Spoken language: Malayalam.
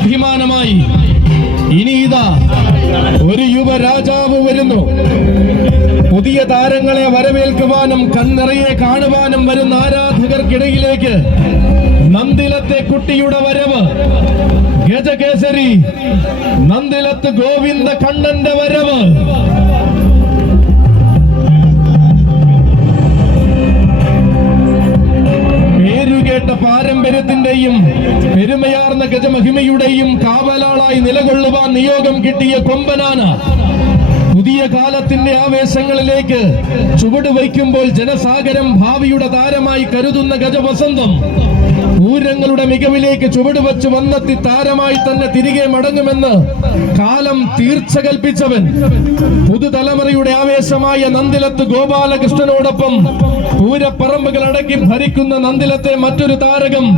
അഭിമാനമായി ഇനി ഇതാ ഒരു യുവരാജാവ് വരുന്നു. പുതിയ താരങ്ങളെ വരവേൽക്കുവാനും കണ്ണിറയെ കാണുവാനും വരുന്ന ആരാധകർക്കിടയിലേക്ക് നന്ദിലത്തെ കുട്ടിയുടെ വരവ്. ഗജകേസരി നന്ദിലത്ത് ഗോവിന്ദ കണ്ണന്റെ വരവ്. പാരമ്പര്യത്തിന്റെയും പെരുമയാർന്ന ഗജമഹിമയുടെയും കാവലാളായി നിലകൊള്ളുവാൻ നിയോഗം കിട്ടിയ കൊമ്പനാന പുതിയ കാലത്തിന്റെ ആവേശങ്ങളിലേക്ക് ചുവട് വയ്ക്കുമ്പോൾ ജനസാഗരം ഭാവിയുടെ താരമായി കരുതുന്ന ഗജവസന്തം പൂരങ്ങളുടെ മികവിലേക്ക് ചുവടുവച്ച് വന്നെത്തി താരമായി തന്നെ തിരികെ മടങ്ങുമെന്ന് കാലം തീർച്ച കൽപ്പിച്ചവൻ പുതുതലമുറയുടെ ആവേശമായ നന്ദിലത്ത് ഗോപാലകൃഷ്ണനോടൊപ്പം പൂരപ്പറമ്പുകൾ അടക്കി ഭരിക്കുന്ന നന്ദിലത്തെ മറ്റൊരു താരകം